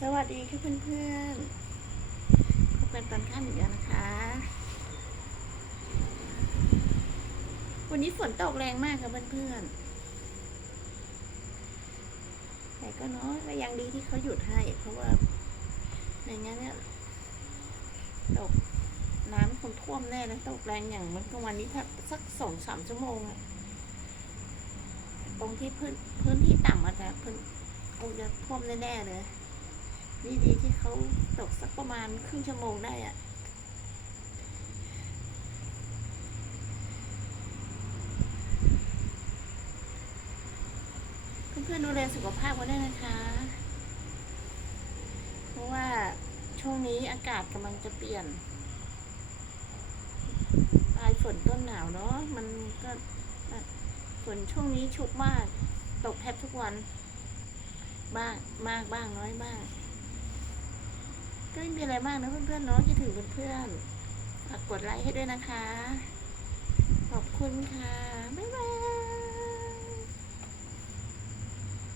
สวัสดีค่ะเพื่อนๆพบกันตอนค่ำอีกแล้วนะคะ วันนี้ฝนตกแรงมากค่ะเพื่อนๆแต่ก็เนาะก็ยังดีที่เขาหยุดให้ เพราะว่าในงั้นเนี่ยตกน้ำคงท่วมแน่นะตกแรงอย่างเมื่อกลางวันนี้ถ้าสักสองสามชั่วโมงอะตรงที่พื้นพื้นที่ต่ำอาจจะพื้นคงจะท่วมแน่ๆเลย นี่ดีที่เขาตกสักประมาณครึ่งชั่วโมงได้อะเพื่อนๆดูแลสุขภาพกันด้วยนะคะ เพราะว่าช่วงนี้อากาศกำลังจะเปลี่ยนปลายฝนต้นหนาวเนาะมันก็ฝนช่วงนี้ชุกมาก ตกแทบทุกวัน บ้างมากบ้างน้อยบ้าง ก็ไม่มีอะไรมากนะเพื่อนๆเนาะคิดถึงเพื่อนๆฝากกดไลค์ให้ด้วยนะคะ ขอบคุณค่ะ